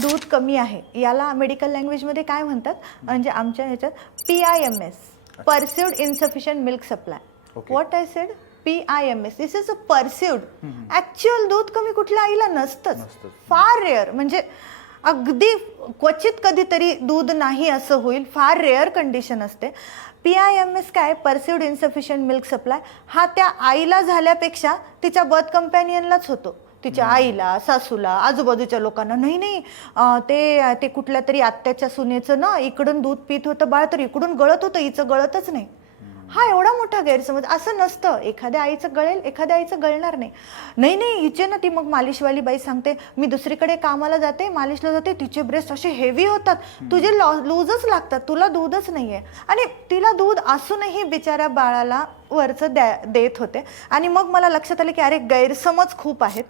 दूध कमी आहे. याला मेडिकल लँग्वेजमध्ये काय म्हणतात? म्हणजे आमच्या ह्याच्यात P I M S perceived insufficient milk supply. What I said P I M S this is a perceived actual दूध कमी कुठल्या आईला नसतंच. नसतंच. फार रेअर म्हणजे अगदी क्वचित कधीतरी दूध नाही असं होईल. फार रेअर कंडिशन असते. पी आय एम एस काय? परसिव्ड इन्सफिशियंट मिल्क सप्लाय हा त्या आईला झाल्यापेक्षा तिच्या बर्थ कंपॅनियनलाच होतो. तिच्या आईला सासूला आजूबाजूच्या लोकांना. नाही नाही अं, ते ते कुठल्या तरी आत्याच्या सुनेचं ना इकडून दूध पित होतं बाळ तर इकडून गळत होतं हिचं गळतच नाही. हा एवढा मोठा गैरसमज. असं नसतं. एखाद्या आईचं गळेल एखाद्या आईचं गळणार नाही. नाही नाही हिचे ना ती मग मालिशवाली बाई सांगते मी दुसरीकडे कामाला जाते मालिशला जाते तिचे ब्रेस्ट असे हेवी होतात. तुझे लॉ लूजच लागतात. तुला दूधच नाही आहे आणि तिला दूध असूनही बिचाऱ्या बाळाला वरचं द्या देत होते. आणि मग मला लक्षात आलं की अरे गैरसमज खूप आहेत.